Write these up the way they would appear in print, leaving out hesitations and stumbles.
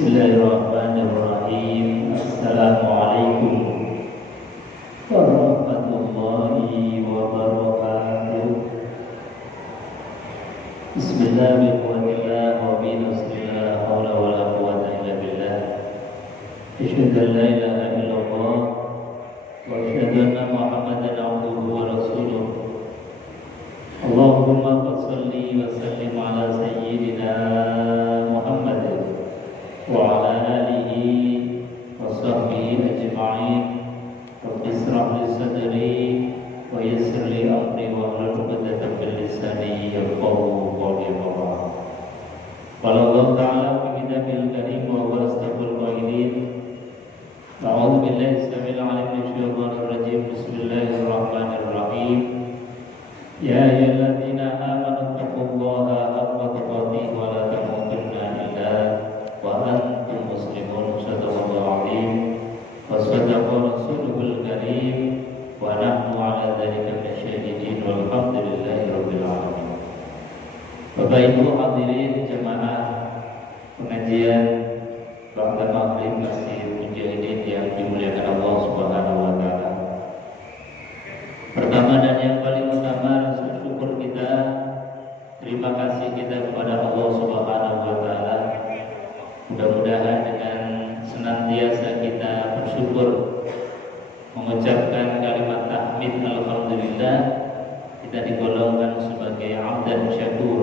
Bismillahirrahmanirrahim. Assalamualaikum warahmatullahi wabarakatuh. Bismillahirrahmanirrahim. Wa bismillah la haula wala quwwata illa billah. Asyhadu an la ilaha illallah wa asyhadu anna Muhammadan abduhu wa rasuluh. Allahumma shalli wa sallim ala sayyidina Muhammad wa ala alihi wa sahbihi ajma'in. Rabbi ishrah li sadri wa yassir li amri wa hlul 'uqdatam min lisani yafqahu qawli. Qala Allah ta'ala fi kitabil karim wa huwa asdaqul qailin. A'udzu billahi samil 'alim minasy syaithanir rajim. Bismillahirrahmanirrahim. Ya ayyuhalladzina amanu taqullaha haqqa tuqatih wa la tamutunna illa wa antum muslimun. Shadaqallahu 'azim wa shadaqa rasuluhul karim wa nahnu 'ala dzalika minasyahidin walhamdulillahi rabbil alamin. Bapak Ibu hadirin jemaah pengajian ba'da maghrib Masjid Mujahidin yang dimuliakan Allah Subhanahu wa taala. Pertama dan yang paling utama, syukur kita, terima kasih kita kepada Allah Subhanahu wa taala. Mudah-mudahan dengan senantiasa kita bersyukur, mengucapkan kalimat tahmid alhamdulillah, kita digolongkan sebagai abdan syakur,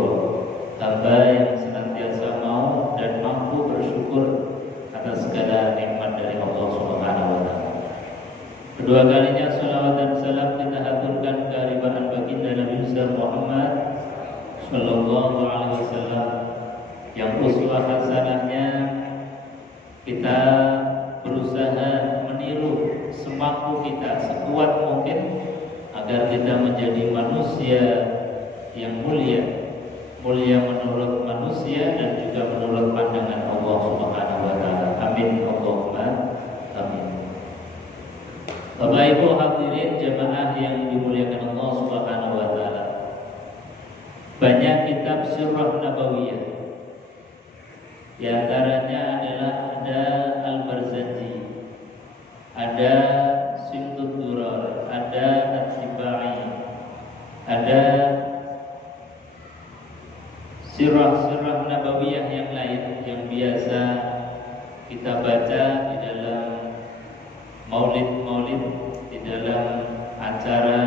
hamba yang senantiasa mau dan mampu bersyukur atas segala nikmat dari Allah Subhanahu wa taala. Kedua kalinya salawat dan salam kita haturkan kehadiran baginda Nabi Muhammad sallallahu alaihi wasallam yang uswah hasanahnya kita berusaha meniru semampu kita, sekuat mungkin agar kita menjadi manusia yang mulia, mulia menurut manusia dan juga menurut pandangan Allah Subhanahu wa taala. Amin Allahumma amin. Bapak Ibu hadirin jemaah yang dimuliakan Allah Subhanahu wa taala. Banyak kitab sirah nabawiyah. Di antaranya adalah ada Al-Barzanji, ada Simtud Durar, ada At-Tibai, ada sirah-sirah nabawiyah yang lain yang biasa kita baca di dalam maulid-maulid, di dalam acara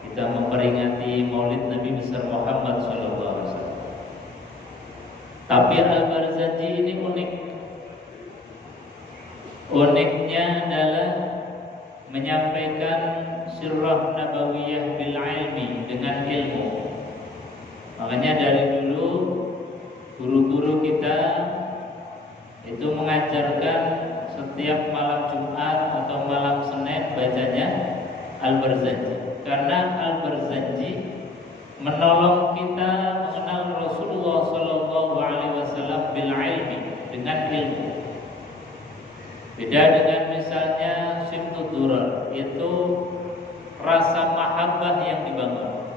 kita memperingati maulid Nabi besar Muhammad SAW. Tapi Al-Barzanji ini unik. Uniknya adalah menyampaikan sirah nabawiyah bil ilmi, dengan ilmu. Makanya dari dulu guru-guru kita itu mengajarkan setiap malam Jumat atau malam Senin bacanya Al-Barzanji, karena Al-Barzanji menolong kita mengenal Rasulullah Sallallahu Alaihi Wasallam bil ilmi, dengan ilmu. Beda dengan misalnya Simtud Durar, itu rasa mahabbah yang dibangun.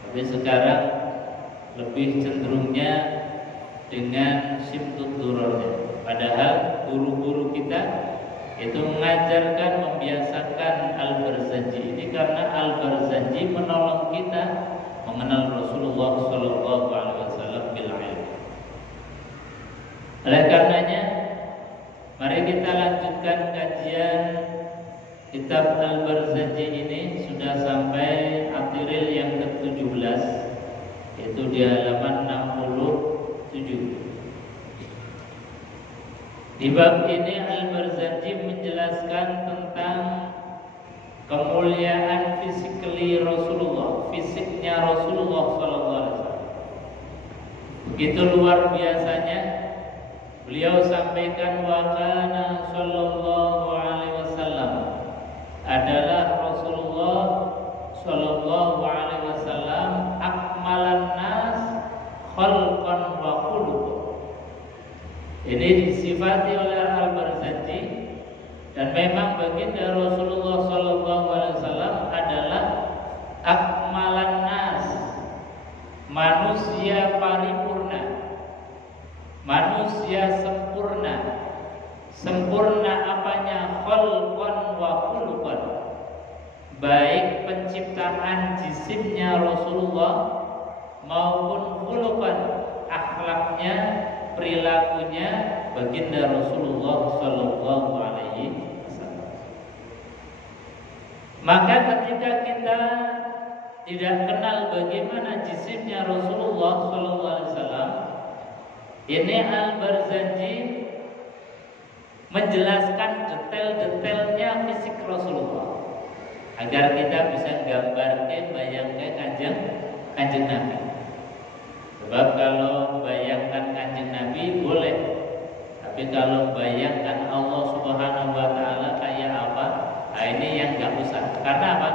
Tapi sekarang lebih cenderungnya dengan Simtud Durarnya. Padahal guru-guru kita itu mengajarkan, membiasakan Al-Barzanji ini karena Al-Barzanji menolong kita mengenal Rasulullah Sallallahu Alaihi Wasallam bil ilm. Oleh karenanya, mari kita lanjutkan kajian kitab Al-Barzanji ini. Sudah sampai atiril yang ke-17, yaitu di halaman 67. Di bab ini Al-Barzanji menjelaskan tentang kemuliaan fisikly Rasulullah, fisiknya Rasulullah SAW. Begitu luar biasanya beliau sampaikan, wa kana sallallahu alaihi wasallam, adalah Rasulullah sallallahu alaihi wasallam akmalan nas khalqan wa khuluqan. Ini disifati oleh Al-Barzanji, dan memang baginda Rasulullah Sallallahu Alaihi Wasallam adalah akmalan nas, manusia paripurna. manusia sempurna. Sempurna apanya? Khalqan wa khuluqan. Baik penciptaan jisimnya Rasulullah maupun khuluqan, akhlaknya, perilakunya baginda Rasulullah sallallahu alaihi wasallam. Maka ketika kita tidak kenal bagaimana jisimnya Rasulullah sallallahu alaihi wasallam, ini Al-Barzanji menjelaskan detail-detailnya fisik Rasulullah agar kita bisa gambarkan, bayangkan kanjeng Nabi. Sebab kalau bayangkan kanjeng Nabi boleh, tapi kalau bayangkan Allah Subhanahu wa taala kayak apa, nah ini yang nggak usah. Karena apa?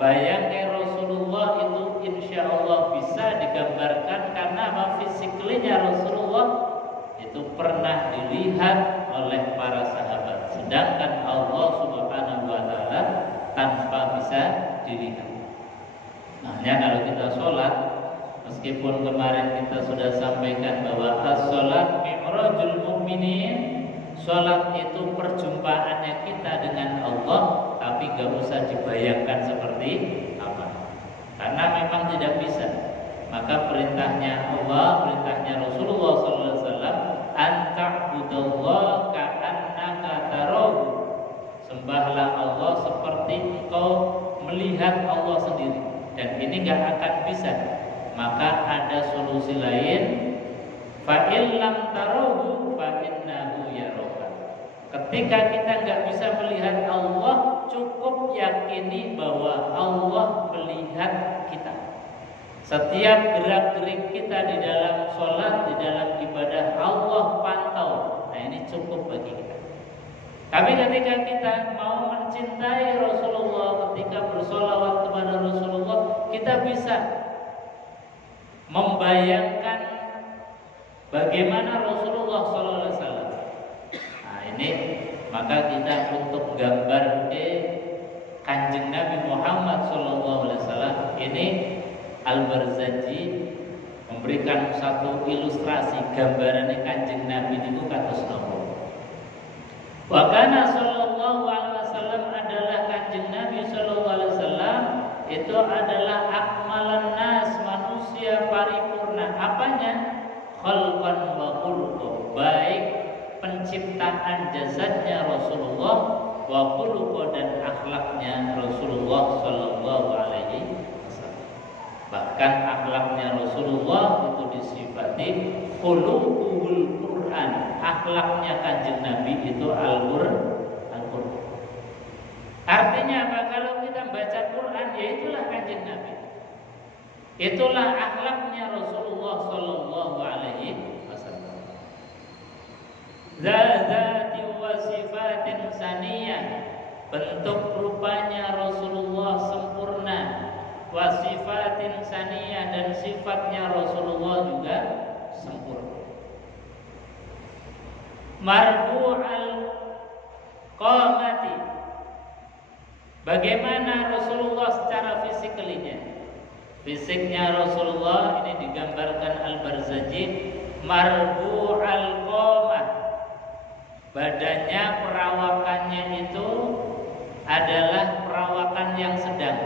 Bayangkan Rasulullah itu insya Allah bisa digambarkan karena apa? Fisiknya Rasulullah itu pernah dilihat oleh para sahabat, sedangkan Allah Subhanahu wa taala tanpa bisa dilihat. Makanya kalau kita sholat, meskipun kemarin kita sudah sampaikan bahwa as-sholat mi'rajul mu'minin, sholat itu perjumpaannya kita dengan Allah, tapi gak usah dibayangkan seperti apa, karena memang tidak bisa. Maka perintahnya Allah, perintahnya Rasulullah SAW, anta'budallaha ka'annaka tarahu, sembahlah Allah seperti engkau melihat Allah sendiri. Dan ini gak akan bisa. Maka ada solusi lain. Fa illam tarahu fa innahu yaraka. Ketika kita gak bisa melihat Allah, cukup yakini bahwa Allah melihat kita. Setiap gerak-gerik kita di dalam sholat, di dalam ibadah, Allah pantau. Nah ini cukup bagi kita. Tapi ketika kita mau mencintai Rasulullah, ketika bersolawat kepada Rasulullah, kita bisa membayangkan bagaimana Rasulullah SAW. Nah ini maka kita untuk gambar kanjeng Nabi Muhammad SAW ini Al-Barzanji memberikan satu ilustrasi gambarannya kanjeng Nabi itu kados napa. Wa kana sallallahu alaihi wasallam adalah kanjeng Nabi sallallahu alaihi wasallam itu adalah akmalan nas, manusia paripurna. Apanya? Khalqan wa khuluqan. Baik penciptaan jasadnya Rasulullah wa khuluqan dan akhlaknya Rasulullah sallallahu alaihi wasallam. Bahkan akhlaknya Rasulullah itu disifati khuluqul Quran. Akhlaknya kanjeng Nabi itu Al-Quran. Artinya apa? Kalau kita baca Quran, ya itulah kanjeng Nabi. Itulah akhlaknya Rasulullah sallallahu alaihi wasallam. Zati wa sifatin saniyah. Bentuk rupanya Rasulullah sempurna. Wa sifatin saniyah, dan sifatnya Rasulullah juga sempurna. Marbu'al qamati. Bagaimana Rasulullah secara fisiknya? Fisiknya Rasulullah ini digambarkan Al-Barzanji marbu'al qamah. Badannya, perawakannya itu adalah perawakan yang sedang,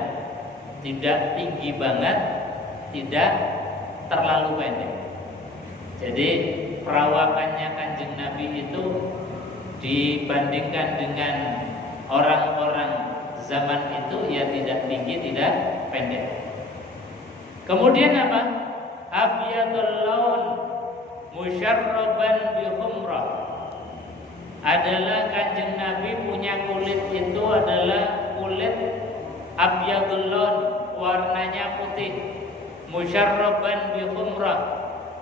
tidak tinggi banget, tidak terlalu pendek. Jadi perawakannya kanjeng Nabi itu dibandingkan dengan orang-orang zaman itu ya tidak tinggi, tidak pendek. Kemudian apa? Abyadul laun musyarraban bi humrah. Adalah kanjeng Nabi punya kulit itu adalah kulit abyadul laun, warnanya putih, musyarraban bi humrah,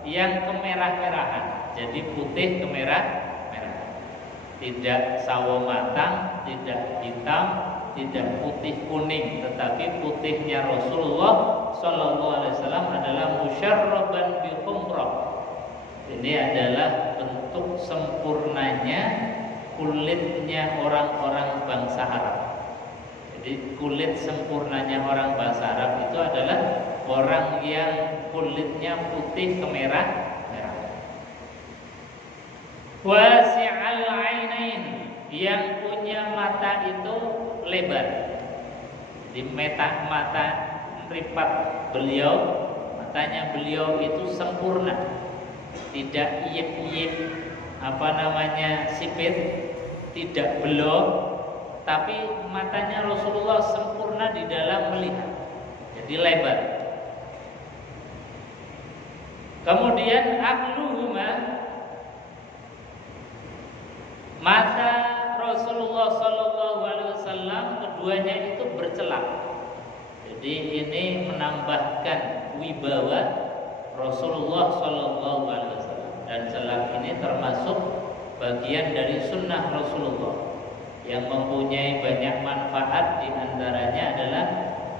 yang kemerah-merahan. Jadi putih kemerah-merahan. Tidak sawo matang, tidak hitam, tidak putih kuning, tetapi putihnya Rasulullah sallallahu alaihi wasallam adalah musyarraban bi humrah. Ini adalah bentuk sempurnanya kulitnya orang-orang bangsa Arab. Jadi kulit sempurnanya orang bangsa Arab itu adalah orang yang kulitnya putih kemerah-merah. Wasi'al ainain, yang punya mata itu lebar. Jadi mata meripat beliau, matanya beliau itu sempurna, tidak iyip-iyip sipit, tidak belok, tapi matanya Rasulullah sempurna di dalam melihat, jadi lebar. Kemudian aqluhuma, mata Rasulullah Sallallahu Alaihi Wasallam keduanya itu bercelak. Jadi ini menambahkan wibawa Rasulullah Sallallahu Alaihi Wasallam, dan celak ini termasuk bagian dari sunnah Rasulullah yang mempunyai banyak manfaat. Di antaranya adalah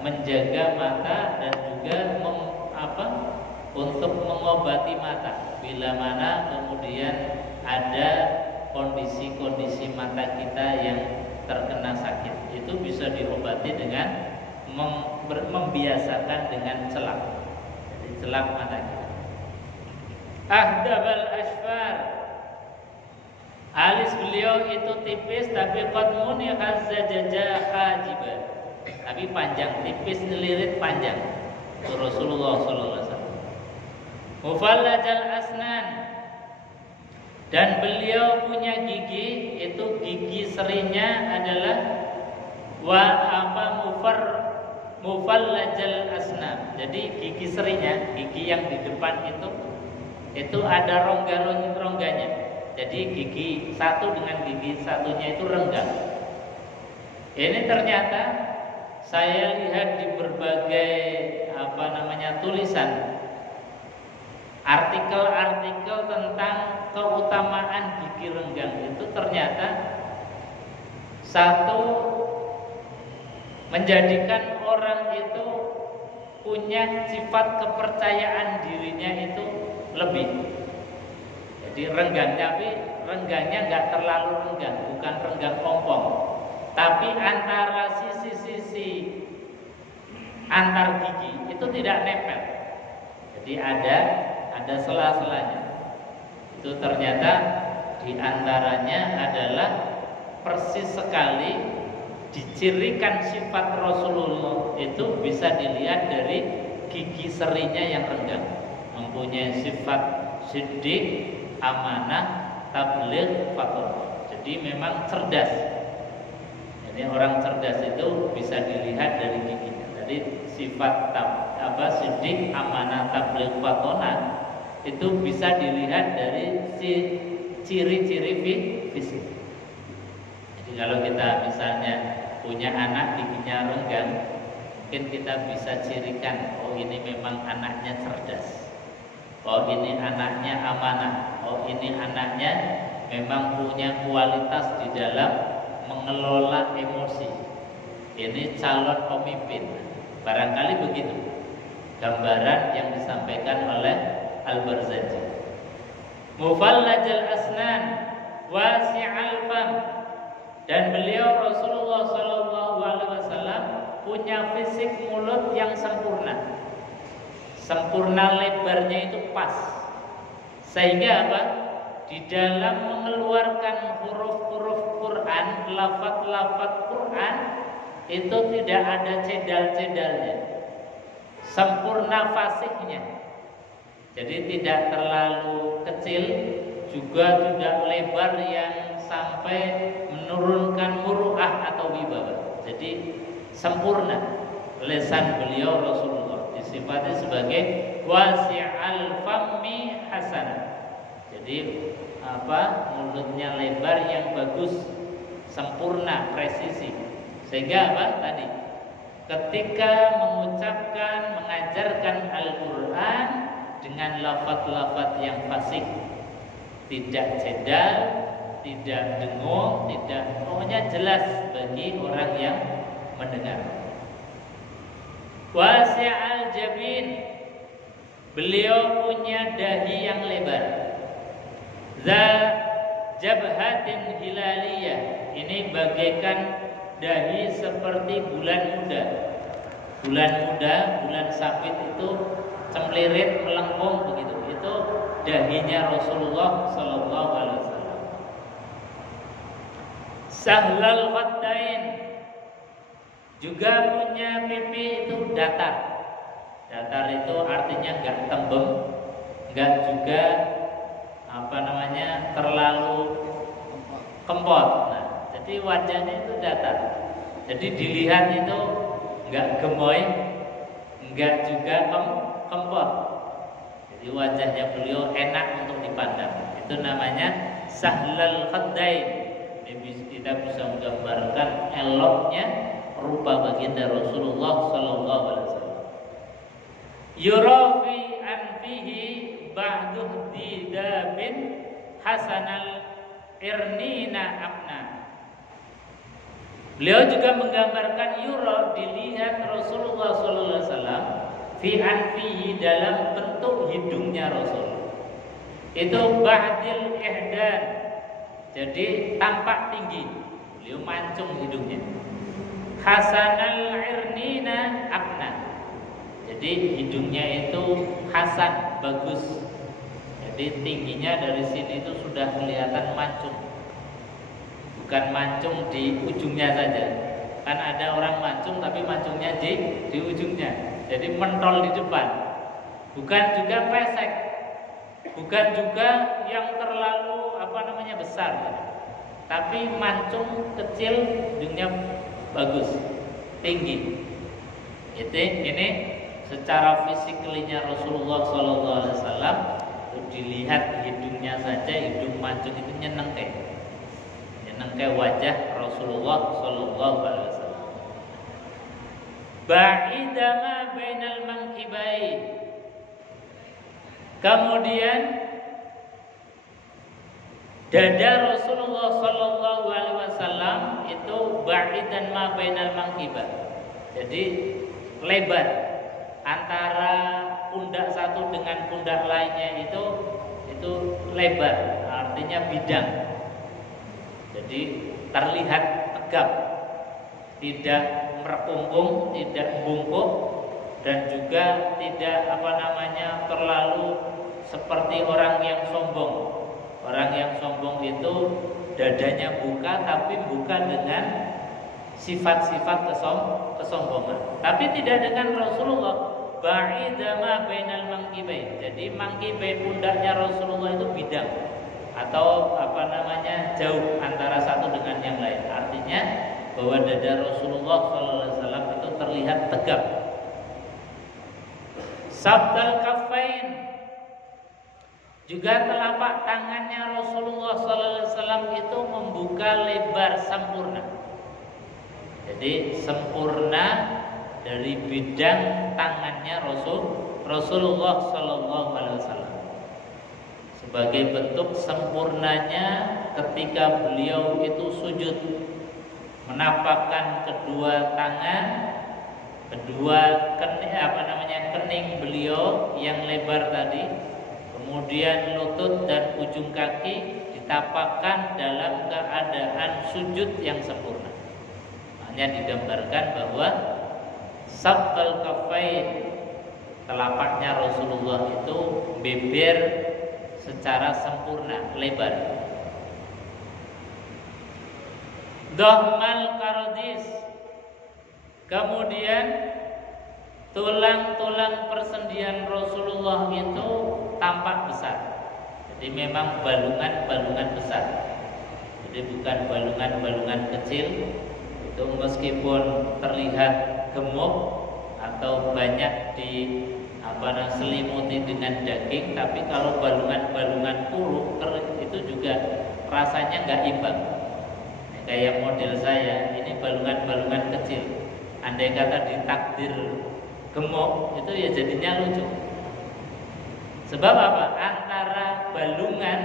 menjaga mata dan juga untuk mengobati mata bila mana kemudian ada kondisi-kondisi mata kita yang terkena sakit, itu bisa diobati dengan membiasakan dengan celak. Jadi celak mata kita. Ahdabal asfar, alis beliau itu tipis tapi qadmun yakhazzajaja hajiba, tapi panjang, tipis ngelirit panjang. Itu Rasulullah sallallahu alaihi wasallam. Mufallajal asnan, dan beliau punya gigi, itu gigi serinya adalah mufallajal asnan. Jadi gigi serinya, gigi yang di depan itu ada rongga-rongganya. Jadi gigi satu dengan gigi satunya itu renggang. Ini ternyata saya lihat di berbagai tulisan, artikel-artikel tentang keutamaan gigi renggang, itu ternyata satu, menjadikan orang itu punya sifat kepercayaan dirinya itu lebih. Jadi renggang, tapi renggangnya nggak terlalu renggang, bukan renggang pompong, tapi antara sisi-sisi antar gigi itu tidak nempel. Jadi ada sela-selanya. Itu ternyata diantaranya adalah persis sekali dicirikan sifat Rasulullah itu bisa dilihat dari gigi serinya yang renggang, mempunyai sifat siddiq, amanah, tabligh, fathah. Jadi memang cerdas. Jadi orang cerdas itu bisa dilihat dari giginya. Jadi sifat siddiq, amanah, tabligh, fathah itu bisa dilihat dari ciri-ciri fisik. Jadi kalau kita misalnya punya anak giginya renggang, mungkin kita bisa cirikan, oh ini memang anaknya cerdas, oh ini anaknya amanah, oh ini anaknya memang punya kualitas di dalam mengelola emosi, ini calon pemimpin. Barangkali begitu gambaran yang disampaikan oleh Al-Barzanji. Mufallajal asnan, wasi'al fam, dan beliau Rasulullah Sallallahu Alaihi Wasallam punya fisik mulut yang sempurna. Sempurna, lebarnya itu pas, sehingga di dalam mengeluarkan huruf-huruf Quran, lafaz-lafaz Quran itu tidak ada cedal-cedalnya, sempurna fasihnya. Jadi tidak terlalu kecil, juga tidak lebar yang sampai menurunkan muru'ah atau wibawa. Jadi sempurna. Lisan beliau Rasulullah disifati sebagai wasi'al fammi hasanah. Jadi mulutnya lebar yang bagus, sempurna, presisi. Sehingga tadi ketika mengucapkan, mengajarkan Al-Quran dengan lafaz-lafaz yang fasih, tidak cedal, tidak dengung, pokoknya jelas bagi orang yang mendengar. Wasi'al jabin, beliau punya dahi yang lebar. Za jabhatin hilaliyah, ini bagaikan dahi seperti bulan muda. Bulan sabit itu cemlirit melengkung begitu. Itu dahinya Rasulullah Sallallahu Alaihi Wasallam. Sahlal khaddain, juga punya pipi itu datar. Datar itu artinya enggak tembem, enggak juga terlalu kempot. Nah, jadi wajahnya itu datar. Jadi dilihat itu enggak gemoy, enggak juga kempot. Jadi wajahnya beliau enak untuk dipandang. Itu namanya sahlal khaddain. Kita bisa menggambarkan eloknya rupa baginda Rasulullah sallallahu alaihi wasallam. Yura fi anfihi ba'du didabin hasanal irnina abna. Beliau juga menggambarkan yura, dilihat Rasulullah sallallahu alaihi wasallam fi anfihi, dalam bentuk hidungnya Rasul. Itu ba'dil ihdan, jadi tampak tinggi. Beliau mancung hidungnya. Hasanal irnina abna, jadi hidungnya itu hasan, bagus. Jadi tingginya dari sini itu sudah kelihatan mancung, bukan mancung di ujungnya saja. Kan ada orang mancung tapi mancungnya di ujungnya, jadi mentol di depan. Bukan juga pesek, bukan juga yang terlalu besar, tapi mancung kecil, hidungnya bagus, tinggi. Ini secara fisiklinya Rasulullah SAW. Dilihat hidungnya saja, hidung mancung itu nyenengke wajah Rasulullah SAW. Ba'idama bainal mankibai, kemudian dada Rasulullah sallallahu alaihi wasallam itu ba'idan ma bainal mankiba. Jadi lebar antara pundak satu dengan pundak lainnya itu lebar, artinya bidang. Jadi terlihat tegap, tidak merekungkung, tidak bungkuk, dan juga tidak terlalu seperti orang yang sombong. Orang yang sombong itu dadanya buka, tapi bukan dengan sifat-sifat kesombongan. Tapi tidak dengan Rasulullah. Ba'idama bainal mankibain. Jadi mankibain, pundaknya Rasulullah itu bidang atau jauh antara satu dengan yang lain. Artinya bahwa dada Rasulullah SAW itu terlihat tegap. Sabdal kaffain, juga telapak tangannya Rasulullah SAW itu membuka lebar sempurna. Jadi sempurna dari bidang tangannya Rasulullah SAW. Sebagai bentuk sempurnanya ketika beliau itu sujud, menapakkan kedua tangan, kening beliau yang lebar tadi, kemudian lutut dan ujung kaki ditapakkan dalam keadaan sujud yang sempurna. Hanya digambarkan bahwa sabqal kaffain, telapaknya Rasulullah itu beber secara sempurna, lebar. Dohmal karodis, kemudian tulang-tulang persendian Rasulullah itu tampak besar. Jadi memang balungan-balungan besar. Jadi bukan balungan-balungan kecil. Itu meskipun terlihat gemuk atau banyak selimuti dengan daging, tapi kalau balungan-balungan kuruk itu juga rasanya nggak imbang. Kayak model saya, ini balungan-balungan kecil. Andai kata ditakdir gemuk, itu ya jadinya lucu. Sebab apa? Antara balungan,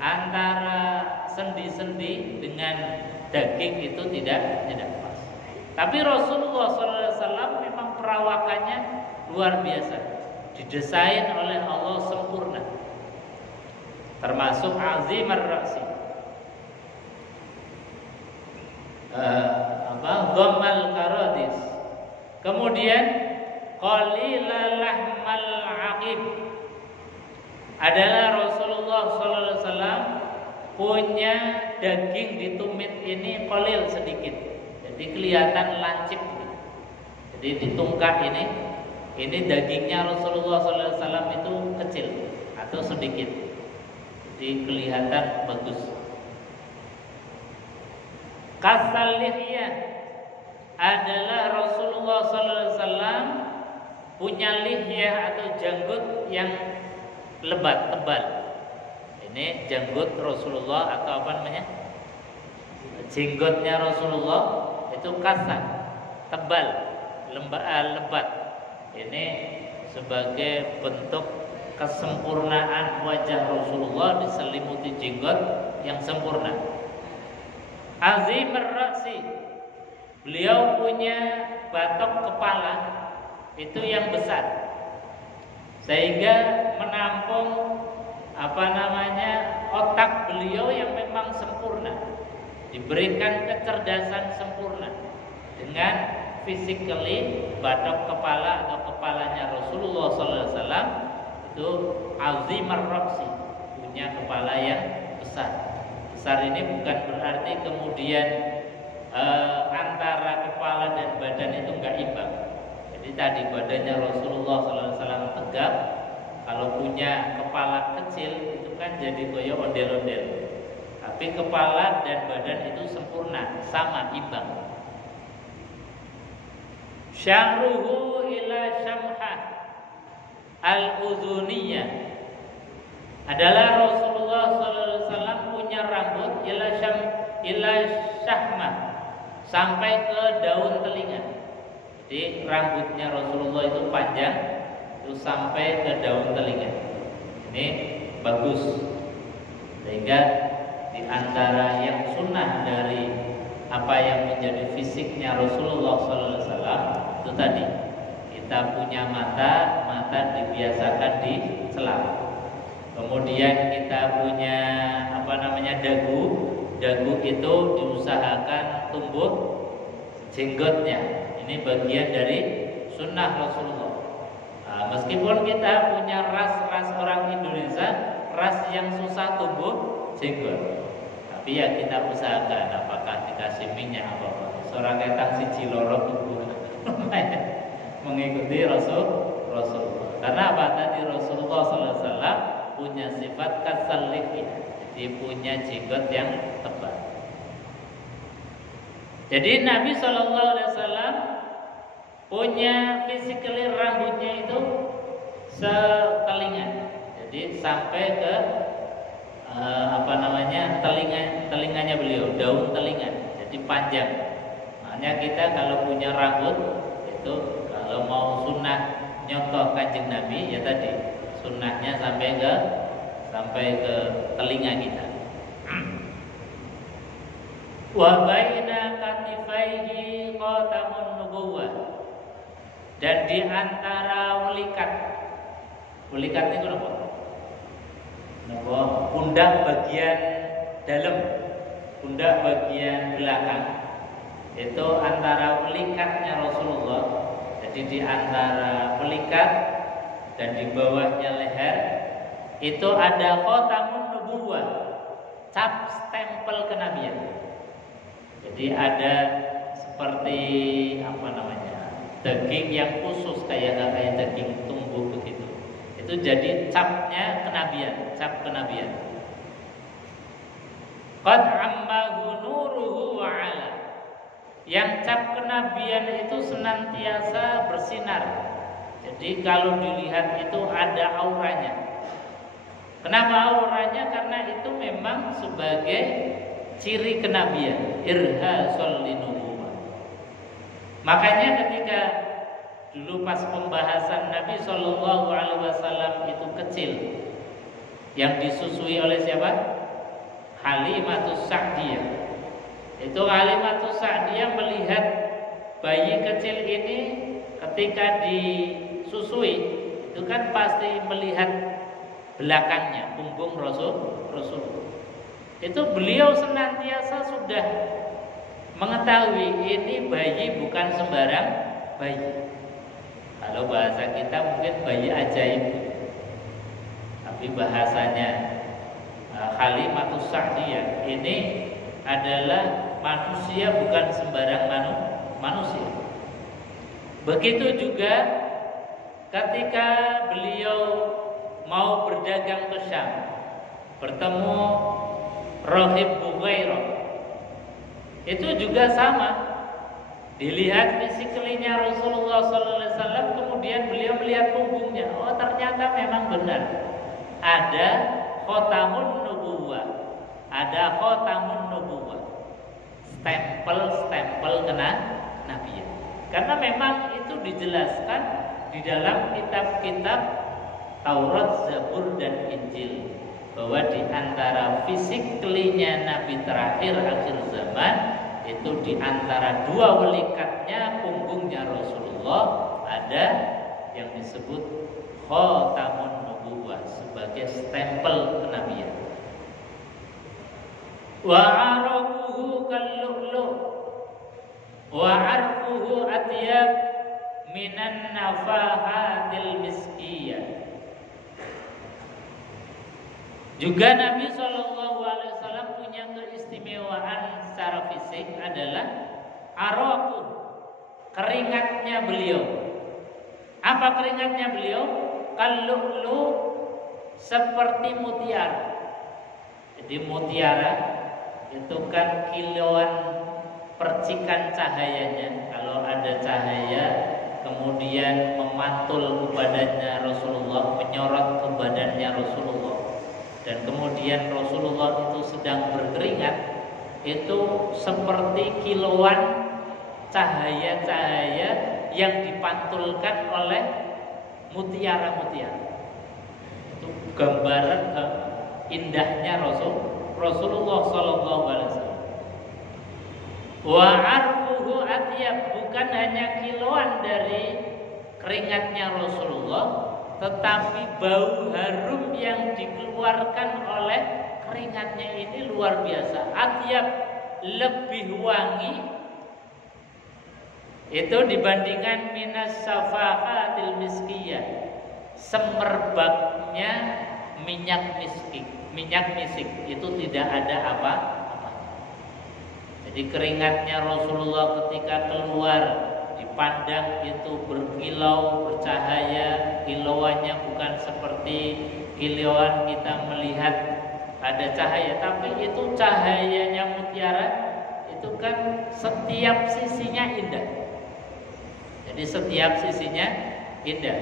antara sendi-sendi dengan daging itu tidak pas. Tapi Rasulullah SAW memang perawakannya luar biasa, didesain oleh Allah sempurna, termasuk azimar ra'si. Dhammal karadis. Kemudian qalilalahmal aqib, adalah Rasulullah SAW punya daging di tumit ini kolil sedikit, jadi kelihatan lancip. Jadi di tungkah ini dagingnya Rasulullah SAW itu kecil atau sedikit, jadi kelihatan bagus. Kasal lihyah adalah Rasulullah SAW punya lihyah atau janggut yang lebat, tebal. Ini janggut Rasulullah atau apa namanya? Jenggotnya Rasulullah itu kasar, tebal, lebat. Ini sebagai bentuk kesempurnaan wajah Rasulullah diselimuti jenggot yang sempurna. Azim ar-ra'si, beliau punya batok kepala itu yang besar, sehingga menampung otak beliau yang memang sempurna, diberikan kecerdasan sempurna. Dengan physically batok kepala atau kepalanya Rasulullah SAW itu azim ar-ra'si, punya kepala yang besar. Besar ini bukan berarti kemudian antara kepala dan badan itu enggak imbang. Jadi tadi badannya Rasulullah SAW tegap, kalau punya kepala kecil itu kan jadi koyo ondel-ondel. Tapi kepala dan badan itu sempurna, sama, imbang. Sya'ruhu ila syamhah al-udhuniyah, adalah Rasulullah SAW punya rambut ila syahmah, sampai ke daun telinga. Jadi rambutnya Rasulullah itu panjang, itu sampai ke daun telinga. Ini bagus. Sehingga di antara yang sunnah dari apa yang menjadi fisiknya Rasulullah SAW itu tadi, kita punya mata dibiasakan dicelah. Kemudian kita punya dagu itu diusahakan tumbuh jenggotnya. Ini bagian dari sunnah Rasulullah. Nah, meskipun kita punya ras orang Indonesia, ras yang susah tumbuh jenggot, tapi ya kita usahakan, apakah dikasih minyak apa. Seorang ketang siji loro tumbuh mengikuti Rasulullah. Karena apa? Tadi Rasulullah SAW punya sifat kasal lihyah, jadi punya jenggot yang tebal. Jadi Nabi SAW punya physically rambutnya itu setelinga, jadi sampai ke telinganya beliau, daun telinga, jadi panjang. Makanya kita kalau punya rambut itu, kalau mau sunnah nyontoh kanjeng Nabi, ya tadi sunnahnya sampai ke telinga kita. Wa baina katifaihi khatamun nubuwwah, dan di antara welikat itu apa? Pundak bagian dalam, pundak bagian belakang itu antara pelikatnya Rasulullah. Jadi di antara pelikat dan di bawahnya leher itu ada khatamun nubuwwah, cap stempel kenabian. Jadi ada seperti daging yang khusus kayak daging tumbuh begitu. Itu jadi capnya kenabian, cap kenabian. Qad ammahu nuruhu wa ala, yang cap kenabian itu senantiasa bersinar. Jadi kalau dilihat itu ada auranya. Kenapa auranya? Karena itu memang sebagai ciri kenabian, irhasul linubuwwah. Makanya ketika dulu pas pembahasan Nabi SAW itu kecil, yang disusui oleh siapa? Halimatus Sa'diyah. Itu Halimatus Sa'diyah melihat bayi kecil ini ketika disusui, itu kan pasti melihat belakangnya, punggung Rasul. Itu beliau senantiasa sudah mengetahui ini bayi bukan sembarang bayi. Kalau bahasa kita mungkin bayi ajaib, tapi bahasanya Halimatus Sa'diyah ini adalah manusia, bukan sembarang manusia. Begitu juga ketika beliau mau berdagang ke Syam, bertemu Rahib Bughairah, itu juga sama. Dilihat fisiklinya Rasulullah SAW, kemudian beliau melihat punggungnya. Oh, ternyata memang benar ada khotamun nubuwah, ada khotamun nubuwah, stempel kenabian. Karena memang itu dijelaskan di dalam kitab-kitab Taurat, Zabur, dan Injil, bahwa di antara fisiklinya Nabi terakhir akhir zaman itu di antara dua welikatnya punggungnya Rasulullah ada yang disebut khotamun nubuwah sebagai stempel kenabian. Wa arabuhu kallu'lu wa arfuhu atyab minan nafahatil miskiyah. Juga Nabi SAW punya keistimewaan secara fisik adalah arabu, keringatnya beliau. Apa keringatnya beliau? Kallu'lu, seperti mutiara. Jadi mutiara itu kan kiloan percikan cahayanya. Kalau ada cahaya kemudian memantul ke badannya Rasulullah, menyorot ke badannya Rasulullah, dan kemudian Rasulullah itu sedang berkeringat, itu seperti kiloan cahaya-cahaya yang dipantulkan oleh mutiara-mutiara. Itu gambaran indahnya Rasulullah SAW. Wa arfuhu atyab, bukan hanya kiloan dari keringatnya Rasulullah, tetapi bau harum yang dikeluarkan oleh keringatnya ini luar biasa. Atyab, lebih wangi itu dibandingkan minas safahatil miskiyah, semerbaknya minyak misik itu tidak ada apa-apa. Jadi keringatnya Rasulullah ketika keluar dipandang itu berkilau, bercahaya. Kilauannya bukan seperti kilauan kita melihat ada cahaya, tapi itu cahayanya mutiara itu kan setiap sisinya indah. Jadi setiap sisinya indah.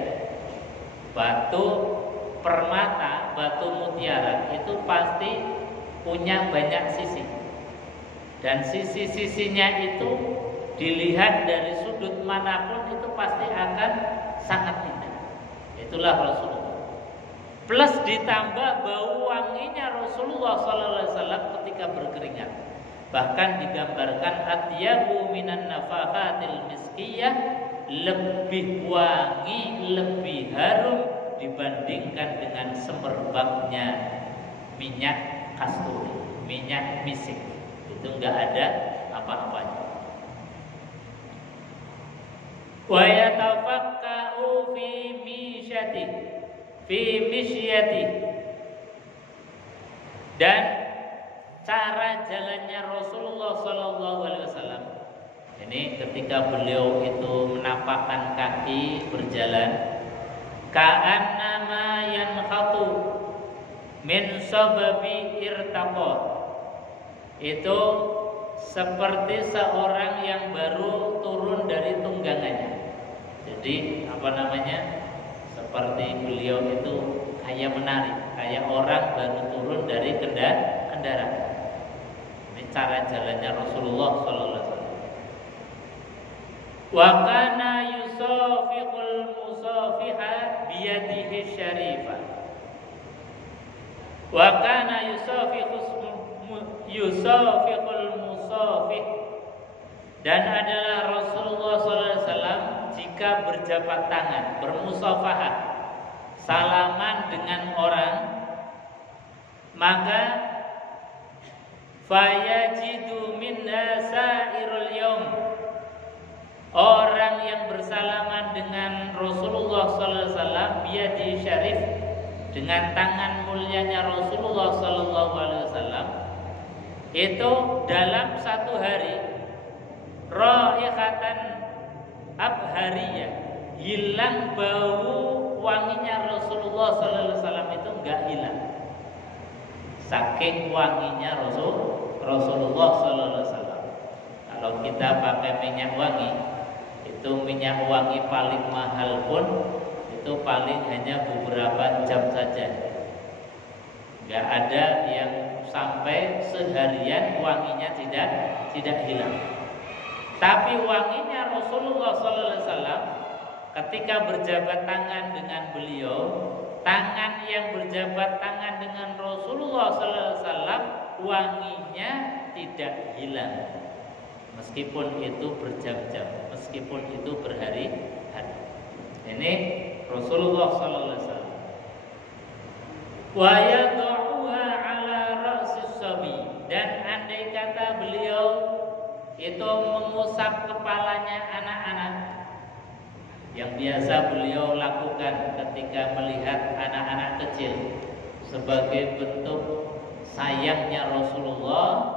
Batu permata, batu mutiara itu pasti punya banyak sisi, dan sisi-sisinya itu dilihat dari sudut manapun itu pasti akan sangat indah. Itulah Rasulullah. Plus ditambah bau wanginya Rasulullah SAW ketika berkeringat. Bahkan digambarkan atyabu minan nafahatil miskiyah, lebih wangi, lebih harum dibandingkan dengan semerbaknya minyak kasturi, minyak misik. Itu enggak ada apa-apanya. Wa yatafakka'u fi misyati, dan cara jalannya Rasulullah SAW. Ini ketika beliau itu menapakkan kaki berjalan, ka'annama yankhatu min sababi irtaqad, itu seperti seorang yang baru turun dari tunggangannya. Jadi seperti beliau itu kayak menari, kayak orang baru turun dari kendaraan. Ini cara jalannya Rasulullah SAW. Wa kana yusafiqul musafiha biyadihi syarifah. Wa kana yusafiqul musafih, dan adalah Rasulullah SAW jika berjabat tangan, bermusafahah, salaman dengan orang, maka fayajidu minna sa'irul yaum, orang yang bersalaman dengan Rasulullah SAW biyadi syarif, dengan tangan mulianya Rasulullah Sallallahu Alaihi Wasallam itu dalam satu hari raihatan abhariyah, hilang bau wanginya Rasulullah Sallallahu Alaihi Wasallam itu enggak hilang, saking wanginya Rasulullah Sallallahu Alaihi Wasallam. Kalau kita pakai minyak wangi, itu minyak wangi paling mahal pun itu paling hanya beberapa jam saja, nggak ada yang sampai seharian wanginya tidak hilang. Tapi wanginya Rasulullah SAW ketika berjabat tangan dengan beliau, tangan yang berjabat tangan dengan Rasulullah SAW wanginya tidak hilang, meskipun itu berjam-jam, meskipun itu berhari-hari. Ini Rasulullah sallallahu alaihi wasallam. Wa yad'uha 'ala ra'sis sabi, dan andai kata beliau itu mengusap kepalanya anak-anak, yang biasa beliau lakukan ketika melihat anak-anak kecil sebagai bentuk sayangnya Rasulullah,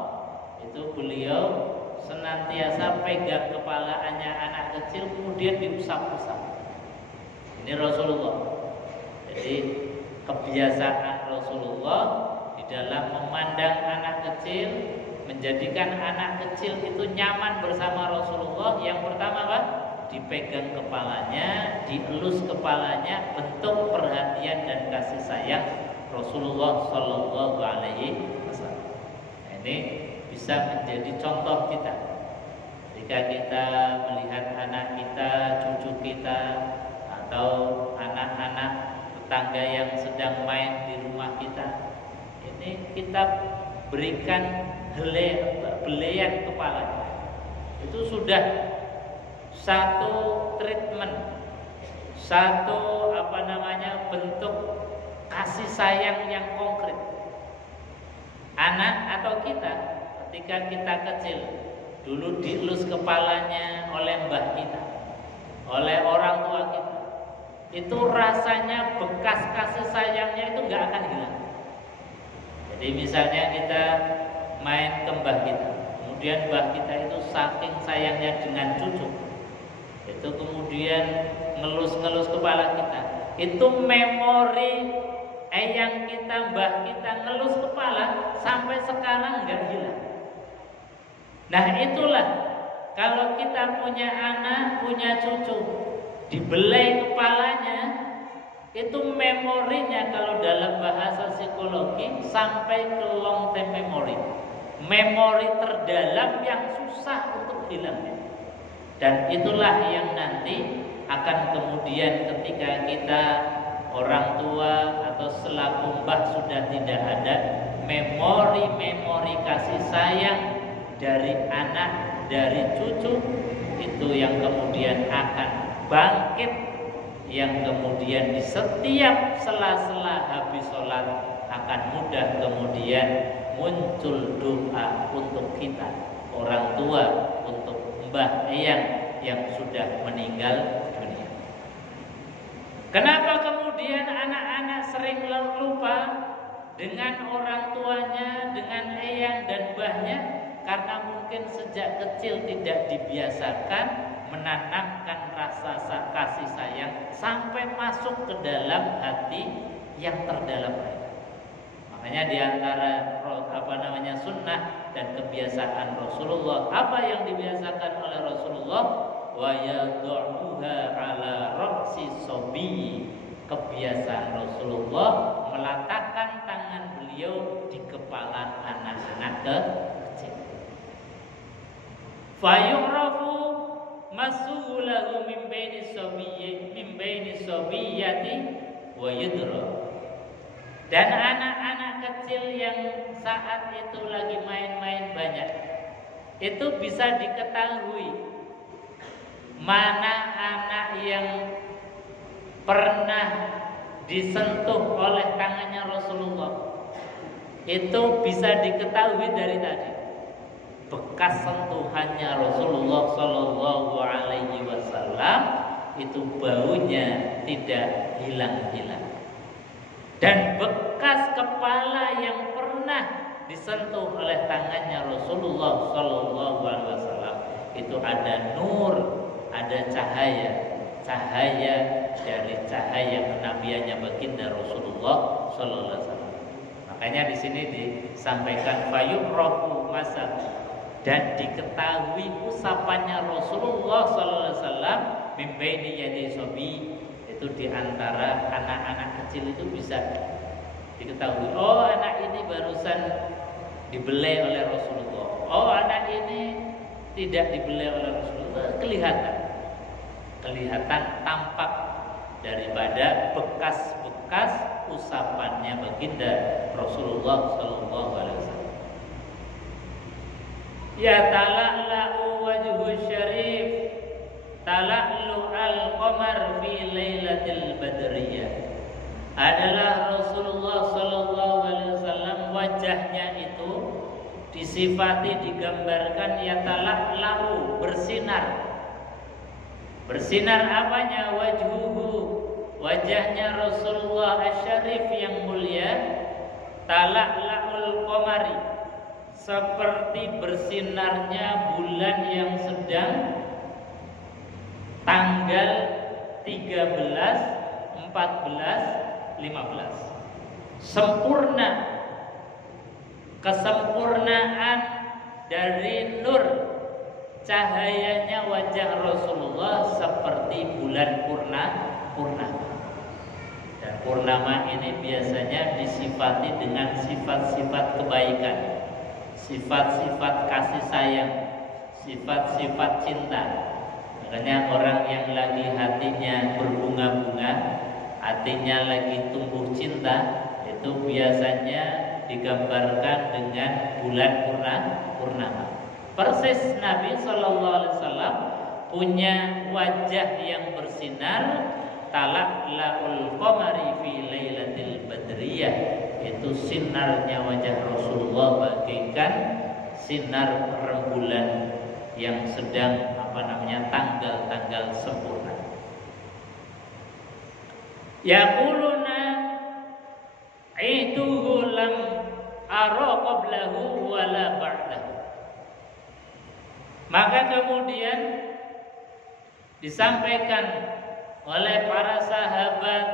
itu beliau senantiasa pegang kepalanya anak kecil kemudian diusap-usap. Ini Rasulullah. Jadi kebiasaan Rasulullah di dalam memandang anak kecil, menjadikan anak kecil itu nyaman bersama Rasulullah. Yang pertama apa? Dipegang kepalanya, dielus kepalanya, bentuk perhatian dan kasih sayang Rasulullah Sallallahu Alaihi Wasallam. Ini bisa menjadi contoh kita ketika kita melihat anak kita, cucu kita, atau anak-anak tetangga yang sedang main di rumah kita. Ini kita berikan belayan kepala. Itu sudah satu treatment, satu bentuk kasih sayang yang konkret. Anak atau kita ketika kita kecil dulu dielus kepalanya oleh mbah kita, oleh orang tua kita, itu rasanya bekas kasih sayangnya itu nggak akan hilang. Jadi misalnya kita main ke mbah kita, kemudian mbah kita itu saking sayangnya dengan cucu, itu kemudian ngelus-ngelus kepala kita, itu memori yang kita, mbah kita ngelus kepala sampai sekarang nggak hilang. Nah itulah kalau kita punya anak, punya cucu, dibelai kepalanya, itu memorinya kalau dalam bahasa psikologi sampai ke long term memory, memori terdalam yang susah untuk hilangnya. Dan itulah yang nanti akan kemudian ketika kita orang tua atau selaku mbah sudah tidak ada, memori-memori kasih sayang dari anak, dari cucu, itu yang kemudian akan bangkit, yang kemudian di setiap sela-sela habis sholat akan mudah kemudian muncul doa untuk kita, orang tua, untuk mbah eyang yang sudah meninggal dunia. Kenapa kemudian anak-anak sering lupa dengan orang tuanya, dengan eyang dan mbahnya? Karena mungkin sejak kecil tidak dibiasakan menanamkan rasa kasih sayang sampai masuk ke dalam hati yang terdalam. Makanya di antara sunnah dan kebiasaan Rasulullah, apa yang dibiasakan oleh Rasulullah, wa yad'uha 'ala ra'si sabi, kebiasaan Rasulullah meletakkan tangan beliau di kepala anak-anak kecil. Fayu'rafu masulahu min baini sabiyyati wa yudra. Dan anak-anak kecil yang saat itu lagi main-main banyak, itu bisa diketahui mana anak yang pernah disentuh oleh tangannya Rasulullah. Itu bisa diketahui dari tadi. Bekas sentuhannya Rasulullah Sallallahu Alaihi Wasallam itu baunya tidak hilang-hilang. dan bekas kepala yang pernah disentuh oleh tangannya Rasulullah Sallallahu Alaihi Wasallam itu ada nur, ada cahaya dari cahaya kenabiannya baginda Rasulullah Sallallahu Alaihi Wasallam. Makanya di sini disampaikan fayu'rafu masal, dan diketahui usapannya Rasulullah Sallallahu Alaihi Wasallam mimbaini yadi sobi, itu diantara anak-anak kecil itu bisa diketahui. Oh, anak ini barusan dibelai oleh Rasulullah. Oh, anak ini tidak dibelai oleh Rasulullah. Kelihatan tampak daripada bekas-bekas usapannya baginda Rasulullah Sallallahu Alaihi Wasallam. Ya tala'la'u wajhu syarif tala'lu al-qamar fi lailatul badriyah. Adalah Rasulullah Sallallahu Alaihi Wasallam, wajahnya itu disifati, digambarkan ya tala'la'u, bersinar apanya? Wajhuhu, wajahnya Rasulullah asyarif yang mulia, tala'la'ul qamari, seperti bersinarnya bulan yang sedang tanggal 13, 14, 15. Sempurna, kesempurnaan dari nur cahayanya wajah Rasulullah seperti bulan purnama. Dan purnama ini biasanya disifati dengan sifat-sifat kebaikan, sifat-sifat kasih sayang, sifat-sifat cinta. Makanya orang yang lagi hatinya berbunga-bunga, hatinya lagi tumbuh cinta, itu biasanya digambarkan dengan bulan purnama. Persis Nabi Sallallahu Alaihi Wasallam punya wajah yang bersinar, tala'la'ul qamari fi lailatul badriyah, itu sinarnya wajah Rasulullah bagaikan sinar rembulan yang sedang tanggal-tanggal sempurna. Yaquluna aituhu lam ara qablahu wala ba'dahu. Maka kemudian disampaikan oleh para sahabat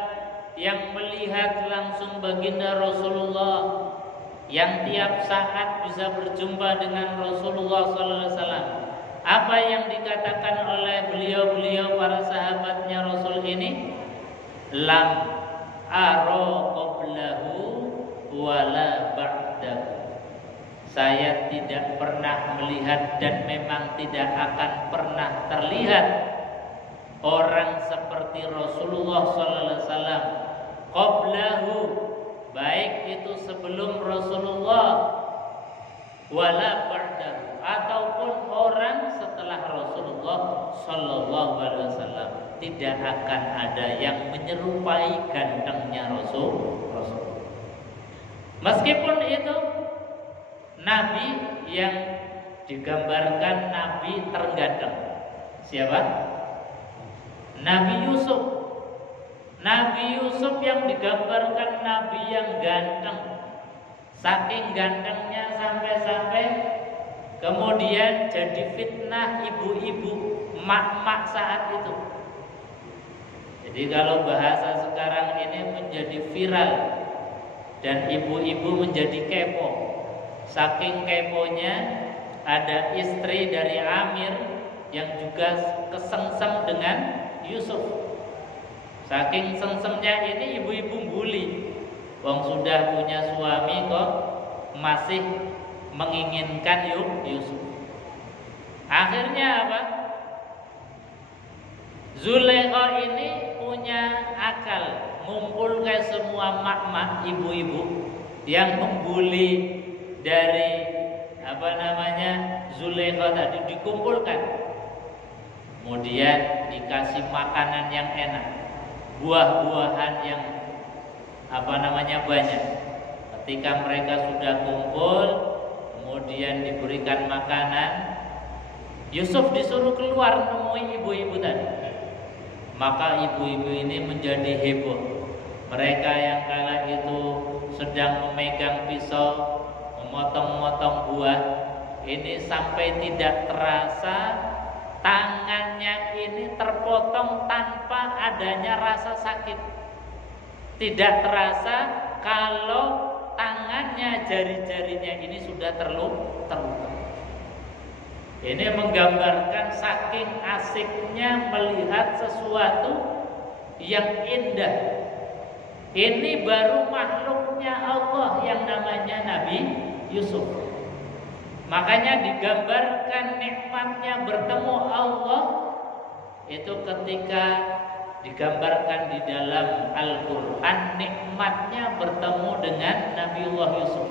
yang melihat langsung baginda Rasulullah, yang tiap saat bisa berjumpa dengan Rasulullah Sallallahu Alaihi Wasallam. Apa yang dikatakan oleh beliau-beliau para sahabatnya Rasul ini? Lam ara qablahu wala ba'dahu. Saya tidak pernah melihat dan memang tidak akan pernah terlihat orang seperti Rasulullah Sallallahu Alaihi Wasallam. Qablahu, baik itu sebelum Rasulullah, wala ba'dahu, ataupun orang setelah Rasulullah Sallallahu Alaihi Wasallam. Tidak akan ada yang menyerupai gantengnya Rasul. Meskipun itu Nabi yang digambarkan Nabi terganteng. Siapa? Nabi Yusuf. Nabi Yusuf yang digambarkan Nabi yang ganteng. Saking gantengnya sampai-sampai kemudian jadi fitnah ibu-ibu, mak-mak saat itu. Jadi kalau bahasa sekarang ini menjadi viral dan ibu-ibu menjadi kepo. Saking keponya ada istri dari Amir yang juga kesengsem dengan Yusuf. Saking sengsemnya ini ibu-ibu bully. Wong sudah punya suami kok masih menginginkan Yusuf. Akhirnya apa? Zulaikha ini punya akal, ngumpulkan semua mak-mak, ibu-ibu yang membuli dari Zulaikha tadi, dikumpulkan. Kemudian dikasih makanan yang enak, buah-buahan yang banyak. Ketika mereka sudah kumpul, kemudian diberikan makanan, Yusuf disuruh keluar nemui ibu-ibu tadi. Maka ibu-ibu ini menjadi heboh. Mereka yang kala itu sedang memegang pisau, memotong-motong buah, ini sampai tidak terasa tangannya ini terpotong tanpa adanya rasa sakit. Tidak terasa kalau tangannya, jari-jarinya ini sudah terluka. Ini menggambarkan saking asiknya melihat sesuatu yang indah. Ini baru makhluknya Allah yang namanya Nabi Yusuf. Makanya digambarkan nikmatnya bertemu Allah itu ketika digambarkan di dalam Al-Quran, nikmatnya bertemu dengan Nabiullah Yusuf.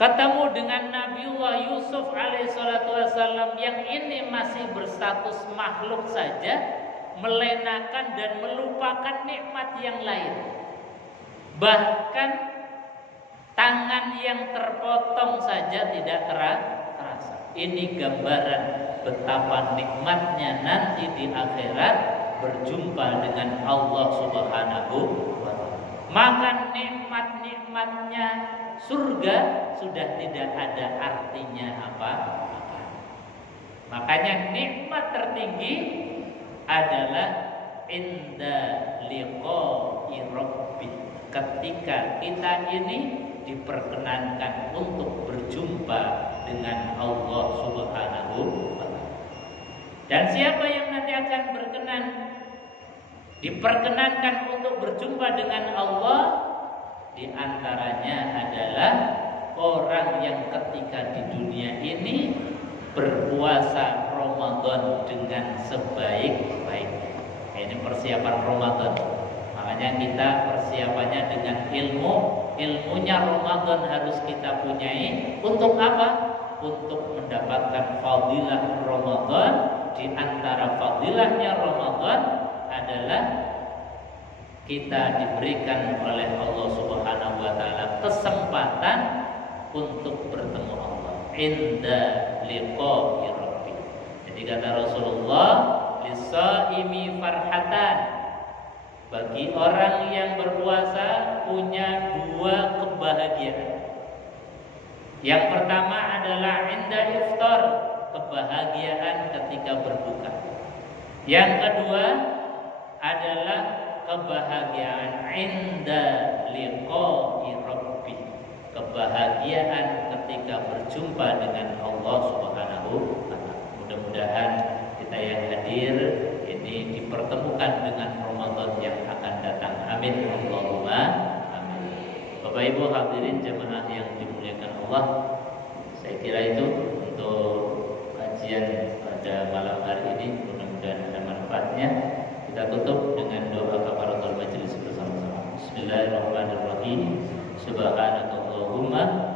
Ketemu dengan Nabiullah Yusuf alaihissalatu wassalam yang ini masih berstatus makhluk saja, melenakan dan melupakan nikmat yang lain. Bahkan tangan yang terpotong saja tidak terasa. Ini gambaran betapa nikmatnya nanti di akhirat berjumpa dengan Allah Subhanahu wa ta'ala. Maka nikmat-nikmatnya surga sudah tidak ada artinya apa-apa. Makanya nikmat tertinggi adalah inda liqa'i rabbih, ketika kita ini diperkenankan untuk berjumpa dengan Allah Subhanahu wa ta'ala. Dan siapa yang nanti akan diperkenankan untuk berjumpa dengan Allah, di antaranya adalah orang yang ketika di dunia ini berpuasa Ramadan dengan sebaik-baiknya. Ini persiapan Ramadan. Makanya kita persiapannya dengan ilmu. Ilmunya Ramadan harus kita punyai. Untuk apa? Untuk mendapatkan fadilah Ramadan. Di antara fadilahnya Ramadan adalah kita diberikan oleh Allah Subhanahu wa ta'ala kesempatan untuk bertemu Allah inda liqa'i rabbi. Jadi kata Rasulullah, lisaimi farhatan, bagi orang yang berpuasa punya dua kebahagiaan. Yang pertama adalah inda iftar, kebahagiaan ketika berbuka. Yang kedua adalah kebahagiaan inda liqa'i rabbi, kebahagiaan ketika berjumpa dengan Allah Subhanahu wa ta'ala. Mudah-mudahan kita yang hadir ini dipertemukan dengan Ramadan yang akan datang. Amin Allahumma amin. Bapak Ibu hadirin jemaah yang dimuliakan Allah, saya kira itu untuk kajian pada malam hari ini. Mudah-mudahan ada manfaatnya. Kita tutup dengan doa kafaratul majelis bersama-sama. Bismillahirrahmanirrahim. Subhanakallahumma